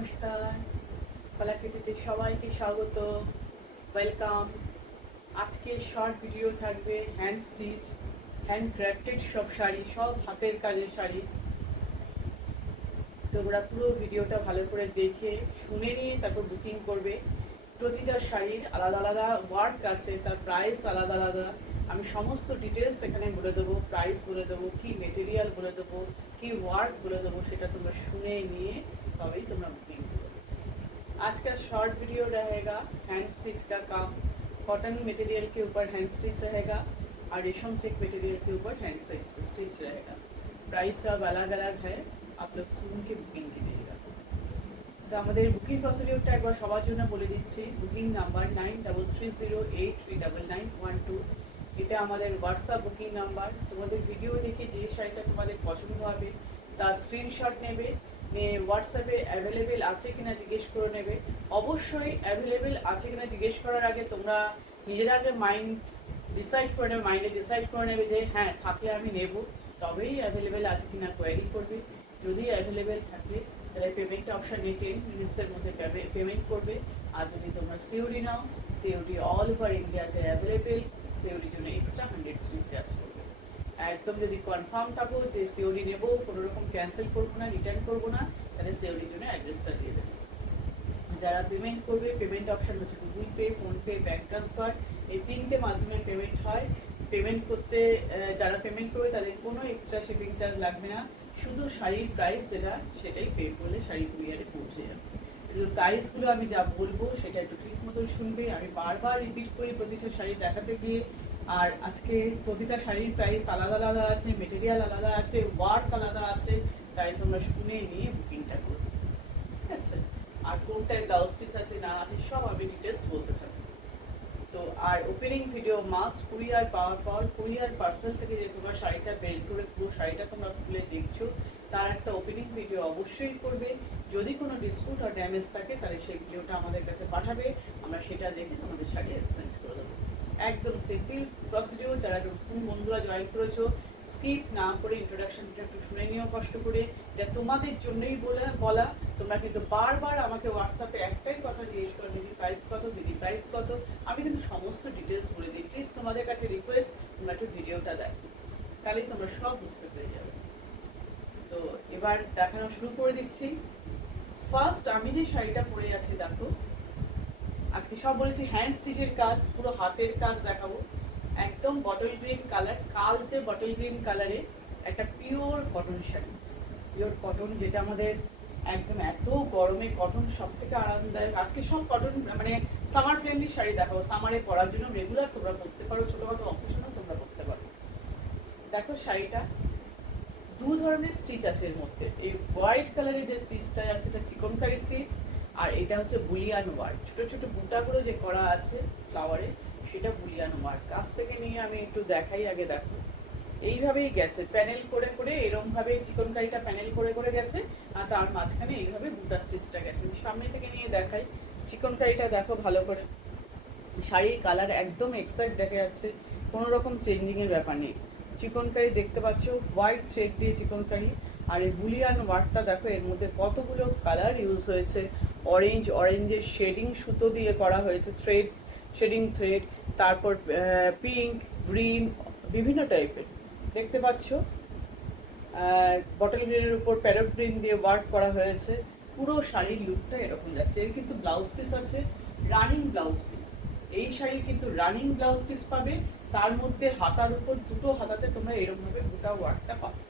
নমস্কার, কলাকৃতিতে সবাইকে স্বাগত, ওয়েলকাম। আজকে শর্ট ভিডিও থাকবে হ্যান্ড স্টিচ, হ্যান্ড ক্রাফটেড সব শাড়ি, সব হাতের কাজের শাড়ি। তোমরা পুরো ভিডিওটা ভালো করে দেখে শুনে নিয়ে তারপর বুকিং করবে। প্রতিটা শাড়ির আলাদা আলাদা ওয়ার্ক আছে, তার প্রাইস আলাদা আলাদা। আমি সমস্ত ডিটেলস এখানে বলে দেবো, প্রাইস বলে দেবো, কি মেটেরিয়াল বলে দেবো, কি ওয়ার্ক বলে দেবো, সেটা তোমরা শুনে নিয়ে तभी तुम बुकिंग करो। आज का शॉर्ट वीडियो रहेगा हैंड स्टिच का काम। कॉटन मटेरियल के ऊपर हैंड स्टिच रहेगा और रेशम चेक मटेरियल के ऊपर हैंड स्टिच रहेगा। प्राइस सब अलग अलग है, आप लोग सुन के बुकिंग कीजिएगा। तो हमारे बुकिंग प्रोसिडियोरটা একবার সবার জন্য বলে দিচ্ছি। Booking number 9330839912। এটা আমাদের হোয়াটসঅ্যাপ বুকিং নাম্বার। তোমাদের ভিডিও দেখে যে শাড়িটা তোমাদের পছন্দ হবে তার স্ক্রিনশট নেবে, হোয়াটসঅ্যাপে অ্যাভেলেবেল আছে কিনা জিজ্ঞেস করে নেবে। অবশ্যই অ্যাভেলেবেল আছে কিনা জিজ্ঞেস করার আগে তোমরা নিজের আগে মাইন্ডে ডিসাইড করে নেবে যে হ্যাঁ থাকলে আমি নেব, তবেই অ্যাভেলেবেল আছে কিনা কোয়ারি করবে। যদি অ্যাভেলেবেল থাকে তাহলে পেমেন্ট অপশানে 10 মিনিটসের মধ্যে পেমেন্ট করবে। আর যদি তোমরা সিওডি নাও, সিওডি অল ওভার ইন্ডিয়াতে অ্যাভেলেবেল, সিওডির জন্য এক্সট্রা 100 রুপিস চার্জ করবে। একদম যদি কনফার্ম থাকো যে সিওডি নেবো, কোনো রকম ক্যান্সেল করবো না, রিটার্ন করবো না, তাহলে সিওডির জন্য অ্যাড্রেসটা দিয়ে দেবে। যারা পেমেন্ট করবে, পেমেন্ট অপশান হচ্ছে Google pay, PhonePe, bank transfer, এই তিনটে মাধ্যমে পেমেন্ট হয়। পেমেন্ট করতে যারা পেমেন্ট করবে তাদের কোনো এক্সট্রা শিপিং চার্জ লাগবে না, শুধু শাড়ির প্রাইস যেটা সেটাই পে করলে শাড়ি কুরিয়ারে পৌঁছে যাবে। শুধু প্রাইসগুলো আমি যা বলবো সেটা একটু ঠিক মতো শুনবে। আমি বারবার রিপিট করি প্রতিটা শাড়ি দেখাতে গিয়ে। আর আজকে প্রতিটা শাড়ির প্রাইস আলাদা আলাদা আছে, মেটেরিয়াল আলাদা আছে, ওয়ার্ক আলাদা আছে, তাই তোমরা শুনে নিয়ে বুকিংটা করবে, ঠিক আছে? আর কোনটায় ব্লাউজ পিস আছে না আছে সব আমি ডিটেলস বলতে থাকি। তো আর ওপেনিং ভিডিও মাস্ট কুরিয়ার পাওয়ার পর কুরিয়ার পার্সেল থেকে যে তোমার শাড়িটা বের করে পুরো শাড়িটা তোমরা খুলে দেখছো, তার একটা ওপেনিং ভিডিও অবশ্যই করবে। যদি কোনো ডিসপুট আর ড্যামেজ থাকে তাহলে সেই ভিডিওটা আমাদের কাছে পাঠাবে, আমরা সেটা দেখে তোমাদের শাড়ি এক্সচেঞ্জ করে দেবো। একদম সিম্পল প্রসিডিওর। যারা নতুন বন্ধুরা জয়েন করেছো, স্কিপ না করে ইন্ট্রোডাকশনটা একটু শুনে নিও কষ্ট করে। এটা তোমাদের জন্যই বলা। তোমরা কিন্তু বারবার আমাকে হোয়াটসঅ্যাপে একটাই কথা জিজ্ঞেস করো, দিদি প্রাইস কত, দিদি প্রাইস কত। আমি কিন্তু সমস্ত ডিটেলস বলে দিই। প্লিজ তোমাদের কাছে রিকোয়েস্ট, তোমরা একটু ভিডিওটা দেখো, তাহলেই তোমরা সব বুঝতে পেরে যাবে। তো এবার দেখানো শুরু করে দিচ্ছি। ফার্স্ট আমি যে শাড়িটা পরে আছি দেখো, আজকে সব বলেছি হ্যান্ড স্টিচের কাজ, পুরো হাতের কাজ দেখাবো। একদম বটল গ্রিন কালার, কালচে বটল গ্রিন কালারে একটা pure cotton sari. Pure cotton, যেটা আমাদের একদম এত গরমে কটন সব থেকে আরামদায়ক। আজকে সব কটন মানে সামার ফ্রেন্ডলি শাড়ি দেখাবো, সামারে পরার জন্য রেগুলার তোমরা পরতে পারো, ছোটোখাটো অকেশনেও তোমরা পরতে পারো। দেখো শাড়িটা দু ধরনের স্টিচ আছে এর মধ্যে। এই হোয়াইট কালারের যে স্টিচটা আছে এটা চিকনকারি স্টিচ, আর এটা হচ্ছে বুলিয়ান ওয়ার্ক। ছোটো ছোটো বুটাগুলো যে করা আছে ফ্লাওয়ারে, সেটা বুলিয়ান ওয়ার্ক। কাছ থেকে নিয়ে আমি একটু দেখাই। আগে দেখো এইভাবেই গেছে প্যানেল করে করে, এরমভাবে চিকনকারিটা প্যানেল করে করে গেছে, আর তার মাঝখানে এইভাবে বুটা স্টিচটা গেছে। আমি সামনে থেকে নিয়ে দেখাই। চিকনকারিটা দেখো ভালো করে, শাড়ির কালার একদম এক্সাক্ট দেখা যাচ্ছে, কোনো রকম চেঞ্জিংয়ের ব্যাপার নেই। চিকনকারি দেখতে পাচ্ছ, হোয়াইট থ্রেড দিয়ে চিকনকারি। আর এই বুলিয়ান ওয়ার্কটা দেখো, এর মধ্যে কতগুলো কালার ইউজ হয়েছে। অরেঞ্জের শেডিং সুতো দিয়ে করা হয়েছে, শেডিং থ্রেড, তারপর পিঙ্ক, গ্রিন, বিভিন্ন টাইপের দেখতে পাচ্ছ। বটল গ্রিনের উপর প্যারট গ্রিন দিয়ে ওয়ার্ক করা হয়েছে। পুরো শাড়ির লুকটা এরকম যাচ্ছে। এর কিন্তু ব্লাউজ পিস আছে, রানিং ব্লাউজ পিস। এই শাড়ির কিন্তু রানিং ব্লাউজ পিস পাবে, তার মধ্যে হাতার উপর দুটো হাতাতে তোমরা এরকমভাবে বুটা ওয়ার্কটা পাবে।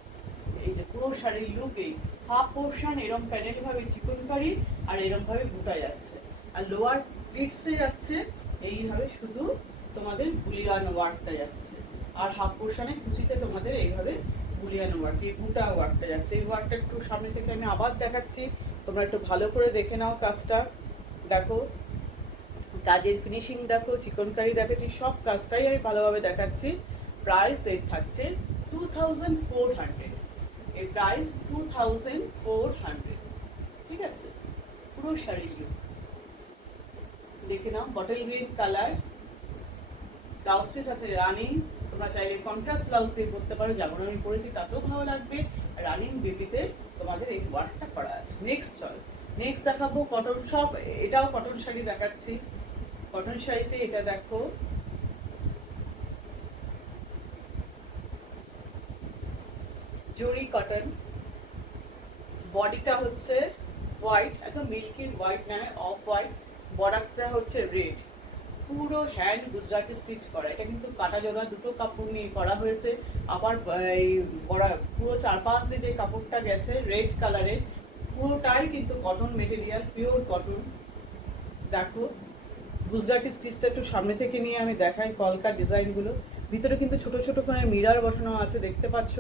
এই যে পুরো শাড়ির লুক, এই হাফ পোর্শন এরম প্যানেলভাবে চিকনকারি আর এরমভাবে বুটা যাচ্ছে, আর লোয়ার প্লিটসে যাচ্ছে এইভাবে শুধু তোমাদের বুলিয়ান ওয়ার্কটা যাচ্ছে, আর হাফ পোর্শনে কুচিতে তোমাদের এইভাবে বুলিয়ান ওয়ার্ক, এই বুটা ওয়ার্কটা যাচ্ছে। এই ওয়ার্কটা একটু সামনে থেকে আমি আবার দেখাচ্ছি, তোমরা একটু ভালো করে দেখে নাও কাজটা। দেখো কাজের ফিনিশিং দেখো, চিকনকারি দেখাচ্ছি, সব কাজটাই আমি ভালোভাবে দেখাচ্ছি। প্রাইস এর থাকছে 2400। এর প্রাইস 2400, ঠিক আছে? পুরো শাড়ির লুক দেখে নাও। Bottle green colour, blouse piece আছে রানিং। তোমরা চাইলে কন্ট্রাস্ট ব্লাউজ দিয়ে পরতে পারো, যেমন আমি পরেছি তাতেও ভালো লাগবে। রানিং বেবিতে তোমাদের এই ওয়ার্কটা করা আছে। নেক্সট চল, নেক্সট দেখাবো কটন, সব এটাও কটন শাড়ি দেখাচ্ছি। কটন শাড়িতে এটা দেখো, জরি কটন, বডিটা হচ্ছে হোয়াইট, একদম মিল্কি হোয়াইট নয়, অফ হোয়াইট, বর্ডারটা হচ্ছে রেড, পুরো হ্যান্ড গুজরাটি স্টিচ করা। এটা কিন্তু কাটা জোড়া দুটো কাপড় নিয়ে করা হয়েছে। আবার এই পুরো চারপাশ দিয়ে যে কাপড়টা গেছে রেড কালারের, পুরোটাই কিন্তু কটন মেটেরিয়াল, পিওর কটন। দেখো গুজরাটি স্টিচটা একটু সামনে থেকে নিয়ে আমি দেখাই কলকার ডিজাইনগুলো। ভিতরে কিন্তু ছোট ছোট করে মিরার বসানো আছে, দেখতে পাচ্ছ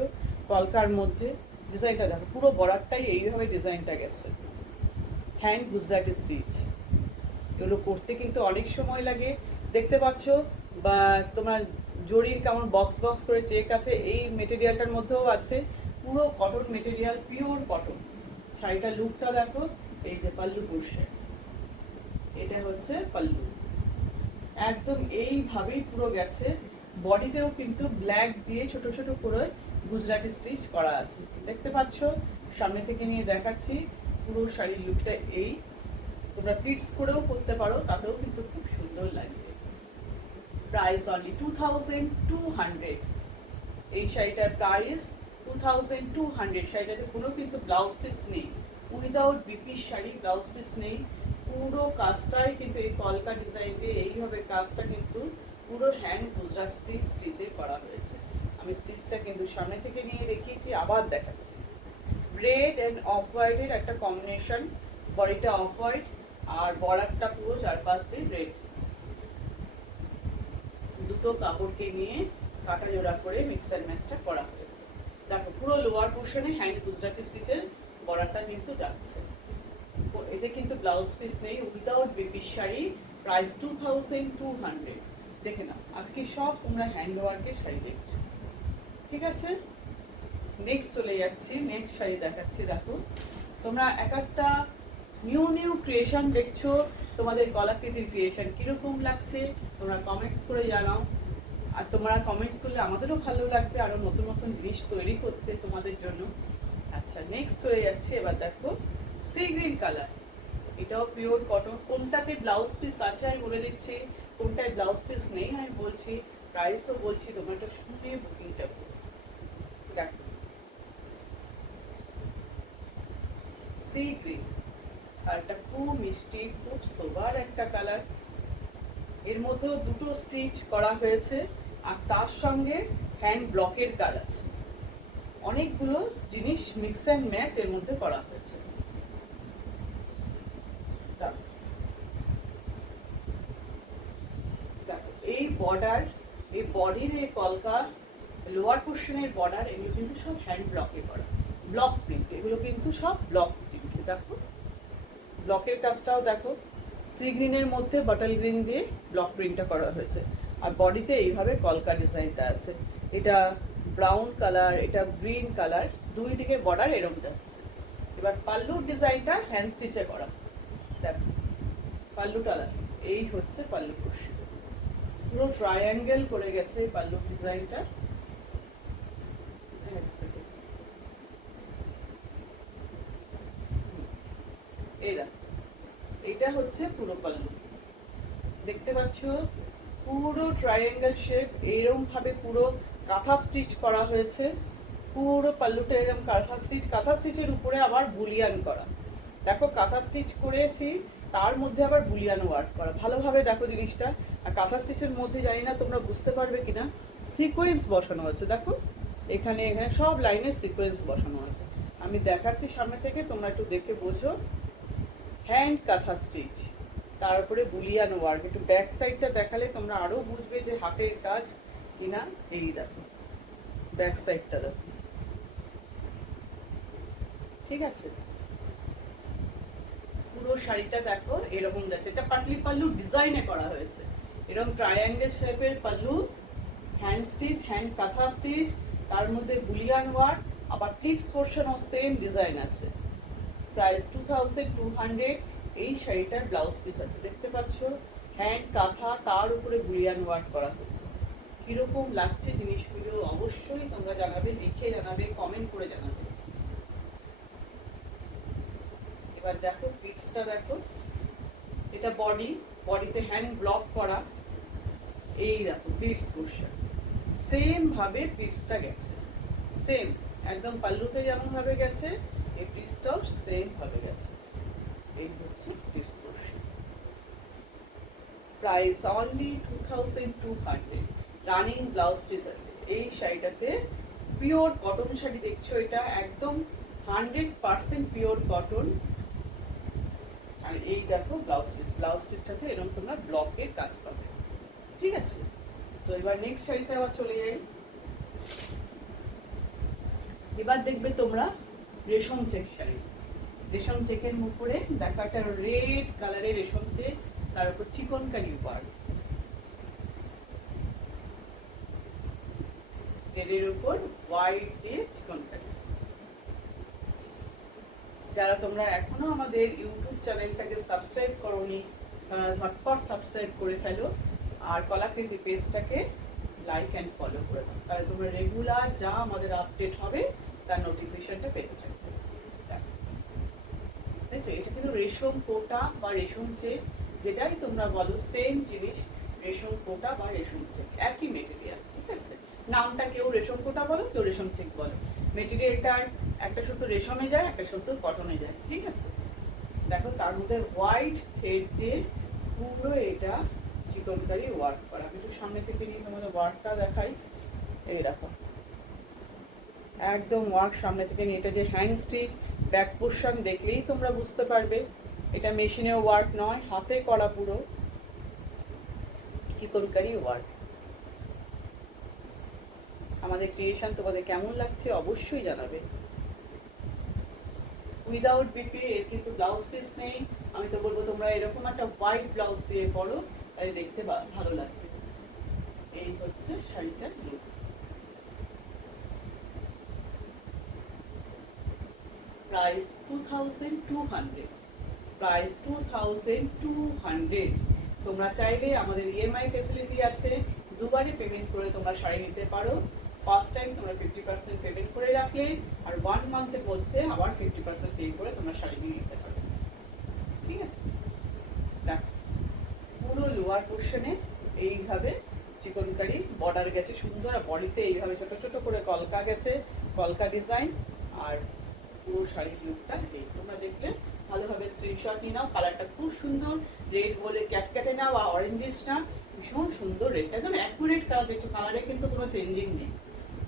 কলকার মধ্যে। ডিজাইনটা দেখো, পুরো বর্ডারটাই এইভাবে ডিজাইনটা গেছে, হ্যান্ড গুজরাটি স্টিচ। এগুলো করতে কিন্তু অনেক সময় লাগে, দেখতে পাচ্ছ। বা তোমার জরির কেমন বক্স বক্স করে চেক আছে, এই মেটেরিয়ালটার মধ্যেও আছে, পুরো কটন মেটেরিয়াল, পিওর কটন। শাড়িটার লুকটা দেখো, এই যে পাল্লু পোর্শন, এটা হচ্ছে পাল্লু, একদম এইভাবেই পুরো গেছে। বডিতেও কিন্তু ব্ল্যাক দিয়ে ছোট ছোট করে গুজরাটি স্টিচ করা আছে, দেখতে পাচ্ছ। সামনে থেকে নিয়ে দেখাচ্ছি, পুরো শাড়ির লুকটা এই। তোমরা প্লিটস করেও করতে পারো, তাতেও কিন্তু খুব সুন্দর লাগবে। Price only 2200। এই শাড়িটার প্রাইস 2200। শাড়িটাতে কোনো কিন্তু ব্লাউজ পিস নেই, without BP sari, blouse piece নেই। পুরো কাজটাই কিন্তু এই কলকা ডিজাইন দিয়ে এইভাবে কাজটা কিন্তু পুরো হ্যান্ড গুজরাট স্টিচে করা হয়েছে। আমি স্টিচটা কিন্তু সামনে থেকে নিয়ে দেখিয়েছি, আবার দেখাচ্ছি। রেড অ্যান্ড অফ হোয়াইটের একটা কম্বিনেশন, বডিটা অফ হোয়াইট আর বর্ডারটা পুরো চারপাশ দিয়ে রেড। দুটো কাপড়কে নিয়ে কাটা জোড়া করে মিক্সার ম্যাচটা করা হয়েছে। দেখো পুরো লোয়ার পোর্শনে হ্যান্ড গুজরাটি স্টিচের বর্ডারটা কিন্তু যাচ্ছে। এতে কিন্তু ব্লাউজ পিস নেই, উইদাউট বেবি শাড়ি। প্রাইস 2200। দেখে নাও, আজকে সব তোমরা হ্যান্ড ওয়ার্কের শাড়ি দেখছো, ঠিক আছে। নেক্সট চলে যাচ্ছি, নেক্সট শাড়ি দেখাচ্ছি। দেখো তোমরা এক একটা নিউ নিউ ক্রিয়েশন দেখছো, তোমাদের কলাকৃতির ক্রিয়েশন কীরকম লাগছে তোমরা কমেন্টস করে জানাও। আর তোমরা কমেন্টস করলে আমাদেরও ভালো লাগবে আরও নতুন নতুন জিনিস তৈরি করতে তোমাদের জন্য। আচ্ছা নেক্সট চলে যাচ্ছি, এবার দেখো সি গ্রিন কালার, এটাও পিওর কটন। কোনটাতে ব্লাউজ পিস আছে আমি বলে দিচ্ছি, কোনটায় ব্লাউজ পিস নেই আমি বলছি, প্রাইসও বলছি, তোমরা একটা শুনে বুকিংটা করো। দেখো সি গ্রিন কালারটা খুব মিষ্টি, খুব সোবার একটা কালার। এর মধ্যেও দুটো স্টিচ করা হয়েছে, আর তার সঙ্গে হ্যান্ড ব্লকের কাজ আছে। অনেকগুলো জিনিস মিক্স অ্যান্ড ম্যাচ এর মধ্যে করা হয়েছে। এই বর্ডার, এই বডির এই কলকা, লোয়ার পোর্শনের বর্ডার, এগুলো কিন্তু সব হ্যান্ড ব্লকে করা, ব্লক প্রিন্ট, এগুলো কিন্তু সব ব্লক প্রিন্ট। দেখো ব্লকের কাজটাও দেখো, সি গ্রিনের মধ্যে বাটাল গ্রিন দিয়ে ব্লক প্রিন্টটা করা হয়েছে। আর বডিতে এইভাবে কলকা ডিজাইনটা আছে, এটা ব্রাউন কালার, এটা গ্রিন কালার, দুই দিকে বর্ডার এরম যাচ্ছে। এবার পাল্লুর ডিজাইনটা হ্যান্ড স্টিচে করা, দেখো পাল্লুটা এই হচ্ছে পাল্লু পোর্শন, পুরো ট্রায়াঙ্গেল করে গেছে এই পাল্লুর ডিজাইনটা। এই দেখো এটা হচ্ছে পুরো পাল্লু, দেখতে পাচ্ছ পুরো ট্রায়াঙ্গেল শেপ, এইরকম ভাবে পুরো কাঁথা স্টিচ করা হয়েছে। পুরো পাল্লুটা এরকম কাঁথা স্টিচ, কাঁথা স্টিচের উপরে আবার বুলিয়ান করা। দেখো কাঁথা স্টিচ করেছি, তার মধ্যে আবার বুলিয়ান ওয়ার্ক করা, ভালোভাবে দেখো জিনিসটা। আর কাঁথা স্টিচের মধ্যে জানি না তোমরা বুঝতে পারবে কিনা, সিকোয়েন্স বসানো আছে। দেখো এখানে এখানে সব লাইনে সিকোয়েন্স বসানো আছে, আমি দেখাচ্ছি সামনে থেকে, তোমরা একটু দেখে বোঝো। হ্যান্ড কাঁথা স্টিচ, তার উপরে বুলিয়ান ওয়ার্ক। একটু ব্যাক সাইডটা দেখালে তোমরা আরও বুঝবে যে হাতের কাজ কিনা। এই দেখো ব্যাক সাইডটা দেখো, ঠিক আছে। পুরো শাড়িটা দেখো এরকম যাচ্ছে, এটা পাটলি পাল্লু ডিজাইনে করা হয়েছে, এরকম ট্রায়াঙ্গেল শেপের পাল্লু, হ্যান্ড স্টিচ, হ্যান্ড কাঁথা স্টিচ, তার মধ্যে বুলিয়ান ওয়ার্ক, আবার প্লিটস পোর্শনও সেম ডিজাইন আছে। প্রাইস 2200। এই শাড়িটার ব্লাউজ পিস আছে, দেখতে পাচ্ছ হ্যান্ড কাঁথা, তার উপরে বুলিয়ান ওয়ার্ক করা হয়েছে। কীরকম লাগছে জিনিসগুলো অবশ্যই তোমরা জানাবে, লিখে জানাবে, কমেন্ট করে জানাবে। এবার দেখো পিসটা দেখো, এটা বডিতে হ্যান্ড ব্লক করা, এই দেখো পিস পোর্শন সেম ভাবে পিসটা গেছে, সেম একদম পাল্লুতে যেমন ভাবে গেছে এই পিসটাও সেম ভাবে গেছে। এই হচ্ছে piece portion. Price only 2200। Running blouse piece আছে এই শাড়িটাতে। পিওর কটন শাড়ি দেখছো, এটা একদম 100% পিওর কটন। আর এই দেখো ব্লাউজ পিসটাতে এরকম তোমরা ব্লকের কাজ পাবে, ঠিক আছে। তো এবার নেক্সট শাড়িতে আবার চলে যাই। এবার দেখবে তোমরা রেশম চেক শাড়ি। রেশম চেকের উপরে দেখো একটা রেড কালারের রেশম চেক, তার উপর চিকনকারি ওয়ার্ক, রেডের উপর হোয়াইট দিয়ে চিকনকারি। যারা তোমরা এখনো আমাদের ইউটিউব চ্যানেলটাকে সাবস্ক্রাইব করোনি, ঝটপট সাবস্ক্রাইব করে ফেলো, আর কলাকৃতি পেজটাকে লাইক অ্যান্ড ফলো করে দাও, তাহলে তোমরা রেগুলার যা আমাদের আপডেট হবে তার নোটিফিকেশনটা পেতে থাকবে। দেখছো এটা কিন্তু রেশম কোটা বা রেশম চেক, যেটাই তোমরা বলো সেম জিনিস, রেশম কোটা বা রেশম চেক একই মেটেরিয়াল, ঠিক আছে। নামটা কেউ রেশম কোটা বলো, কেউ রেশম চেক বলো, মেটেরিয়ালটার একটা সুতো রেশমে যায়, একটা সুতো কটনে যায়, ঠিক আছে। দেখো তার মধ্যে হোয়াইট থ্রেড দিয়ে পুরো এটা চিকনকারি ওয়ার্ক করা। আমি একটু সামনে থেকে নিয়ে তোমাদের ওয়ার্কটা দেখাই। এই দেখো একদম ওয়ার্ক সামনে থেকে নিয়ে, এটা যে হ্যান্ড স্টিচ ব্যাক পোর্শন দেখলেই তোমরা বুঝতে পারবে এটা মেশিনে ওয়ার্ক নয়, হাতে করা পুরো চিকনকারি ওয়ার্ক। আমাদের ক্রিয়েশন তোমাদের কেমন লাগছে অবশ্যই জানাবে। উইদাউট বিপি এর কিন্তু ব্লাউজ পিস নেই, আমি তো বলবো তোমরা এরকম একটা হোয়াইট ব্লাউজ দিয়ে পরো, তাই দেখতে ভালো লাগবে। এই হচ্ছে শাড়িটার লুক। Price 2200, price 2200। তোমরা চাইলে আমাদের ইএমআই ফেসিলিটি আছে, দুবারে পেমেন্ট করে তোমরা শাড়ি নিতে পারো। ফার্স্ট টাইম তোমরা 50% পেমেন্ট করে রাখলে, আর 1 মান্থের মধ্যে আবার 50% পে করে তোমরা শাড়ি নিয়ে নিতে পারো, ঠিক আছে। দেখ পুরো লোয়ার পোর্শনে এইভাবে চিকনকারি বর্ডার গেছে সুন্দর, আর বডিতে এইভাবে ছোট ছোট করে কলকা গেছে, কলকা ডিজাইন। আর পুরো শাড়ির লুকটা এই তোমরা দেখলে ভালোভাবে স্ক্রিনশট নিয়ে নাও। কালারটা খুব সুন্দর, রেড বলে ক্যাটক্যাটে না বা অরেঞ্জিস না, ভীষণ সুন্দর রেডটা, একদম অ্যাকুরেট কালার দেখছো, কালারে কিন্তু কোনো চেঞ্জিং নেই।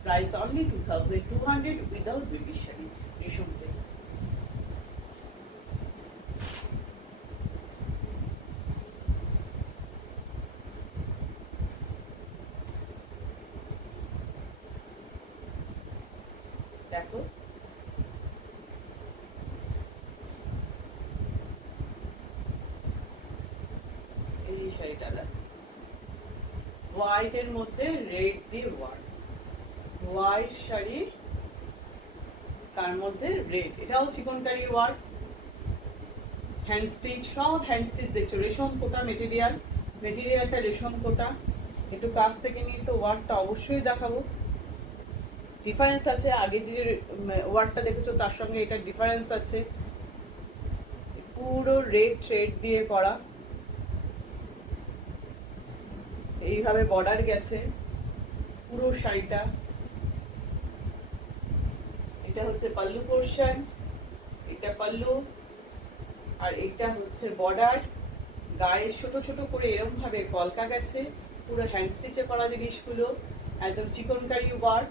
Price only 2200 without baby sari রেশম থেকে। দেখো এই শাড়িটা দেখো, হোয়াইটের মধ্যে রেড দিয়ে ওয়ার্ক, হোয়াইট শাড়ি তার মধ্যে রেড, এটাও চিকনকারি ওয়ার্ক, হ্যান্ড স্টিচ, সব হ্যান্ড স্টিচ দেখছো, রেশম কোটা মেটেরিয়াল, মেটেরিয়ালটা রেশম কোটা। একটু কাছ থেকে নিয়ে তো ওয়ার্কটা অবশ্যই দেখাবো, ডিফারেন্স আছে, আগে যে ওয়ার্কটা দেখেছো তার সঙ্গে এটা ডিফারেন্স আছে। পুরো রেড থ্রেড দিয়ে করা, এইভাবে বর্ডার গেছে পুরো শাড়িটা। এটা হচ্ছে পাল্লু পোর্শন, এটা পাল্লু, আর এটা হচ্ছে বর্ডার। গায়ে ছোট ছোট করে এরকম ভাবে কলকা গেছে, পুরো হ্যান্ড স্টিচে করা জিনিসগুলো, একদম চিকনকারি ওয়ার্ক।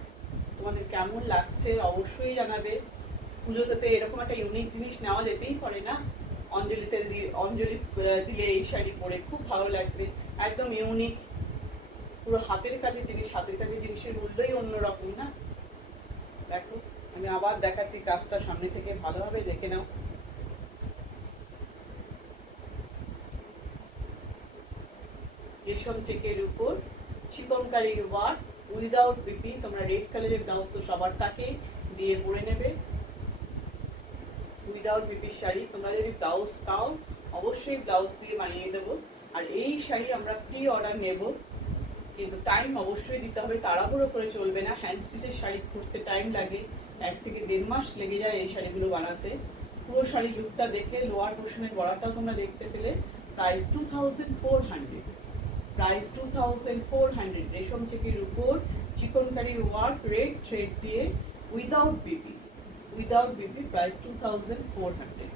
তোমাদের কেমন লাগছে অবশ্যই জানাবে। পুজোতে এরকম একটা ইউনিক জিনিস নেওয়া যেতেই পারে না, অঞ্জলি দিলে এই শাড়ি পরে খুব ভালো লাগবে, একদম ইউনিক, পুরো হাতের কাজের জিনিস, হাতের কাজের জিনিসের মূল্যই অন্যরকম না। দেখো আমি আবার দেখাচ্ছি কাজটা সামনে থেকে, ভালোভাবে দেখে নাও। রেশম চেকের উপর চিকনকারির ওয়ার্ক উইদাউট বিপি। তোমরা রেড কালারের ব্লাউজ তো সবার থাকে, দিয়ে পরে নেবে। উইদাউট বিপির শাড়ি তোমরা যদি ব্লাউজ চাও অবশ্যই ব্লাউজ দিয়ে বানিয়ে দেবো। আর এই শাড়ি আমরা প্রি অর্ডার নেব, কিন্তু টাইম অবশ্যই দিতে হবে, তাড়াহুড়ো করে চলবে না। হ্যান্ড স্টিচের শাড়ি করতে টাইম লাগে, 1 থেকে 1.5 মাস লেগে যায় এই শাড়িগুলো বানাতে। পুরো শাড়ি লুকটা দেখলে লোয়ার পোর্শনের গলাটাও তোমরা দেখতে পেলে। Price 2400, price 2400। রেশম চেকের উপর চিকনকারি ওয়ার্ক রেড থ্রেড দিয়ে উইদাউট বিপি, প্রাইস 2400।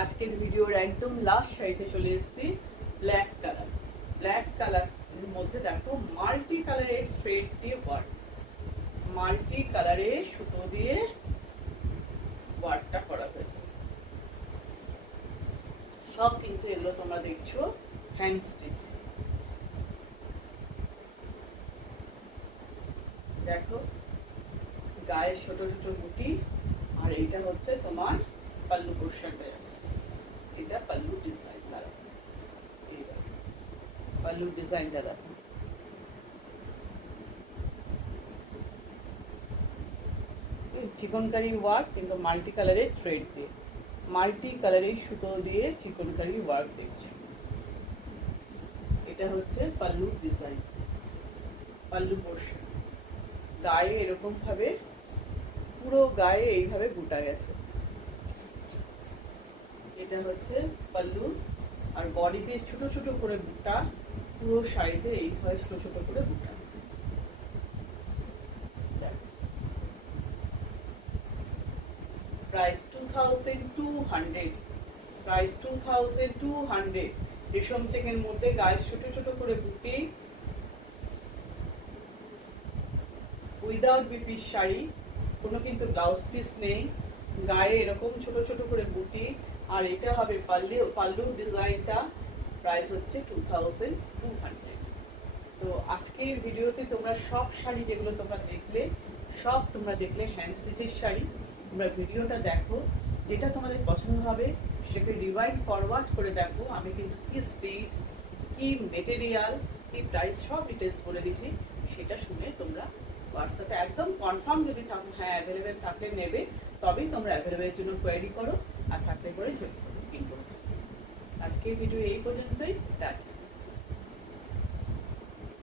আজকের ভিডিওর একদম লাস্ট শাড়িতে চলে এসেছি, ব্ল্যাক কালারের মধ্যে দেখো মাল্টি কালারের থ্রেড দিয়ে ওয়ার্ক, মাল্টি কালারের সুতো দিয়ে ওয়ার্কটা করা হয়েছে। সব কিন্তু এগুলো তোমরা দেখছো হ্যান্ড স্টিচ। দেখো গায়ে ছোট ছোট বুটি, আর এটা হচ্ছে তোমার পাল্লু পোর্শনটা যাচ্ছে। এটা পাল্লু ডিজাইন, পাল্লু ডিজাইনটা দেখো। চিকনকারি ওয়ার্ক কিন্তু মাল্টি কালারের থ্রেড দিয়ে, মাল্টি কালারের সুতো দিয়ে চিকনকারি ওয়ার্ক দেখছো। এটা হচ্ছে পাল্লু ডিজাইন, পাল্লু পোর্শন। গায়ে এরকম ভাবে পুরো গায়ে এইভাবে বুটা গেছে। এটা হচ্ছে পাল্লু, আর বডিতে ছোট ছোট করে বুটা, পুরো শাড়িতে এইভাবে ছোট ছোট করে বুটা। Price 2200, price 2200। রেশম চেকের মধ্যে গায়ে ছোট ছোট করে বুটি, উইদাউট বিপির শাড়ি, কোনো কিন্তু ব্লাউজ পিস নেই, গায়ে এরকম ছোট ছোট করে বুটি। আর এটা হবে পাল্লু ডিজাইনটা, প্রাইস হচ্ছে 2200। তো আজকের ভিডিওতে তোমরা সব শাড়ি যেগুলো তোমরা দেখলে, সব তোমরা দেখলে হ্যান্ড স্টিচের শাড়ি। তোমরা ভিডিওটা দেখো, যেটা তোমাদের পছন্দ হবে সেটাকে রিওয়াইন্ড ফরওয়ার্ড করে দেখো। আমি কিন্তু কি স্টিচ, কি মেটেরিয়াল, কি প্রাইস সব ডিটেলস বলে দিয়েছি। সেটা শুনে তোমরা হোয়াটসঅ্যাপে একদম কনফার্ম যদি থাকো, হ্যাঁ অ্যাভেলেবেল থাকলে নেবে, তবেই তোমরা অ্যাভেলেবেলের জন্য কোয়ারি করো, আর থাকলে করে জয়েন করো, পিন করো। আজকের ভিডিও এই পর্যন্তই, টাটা।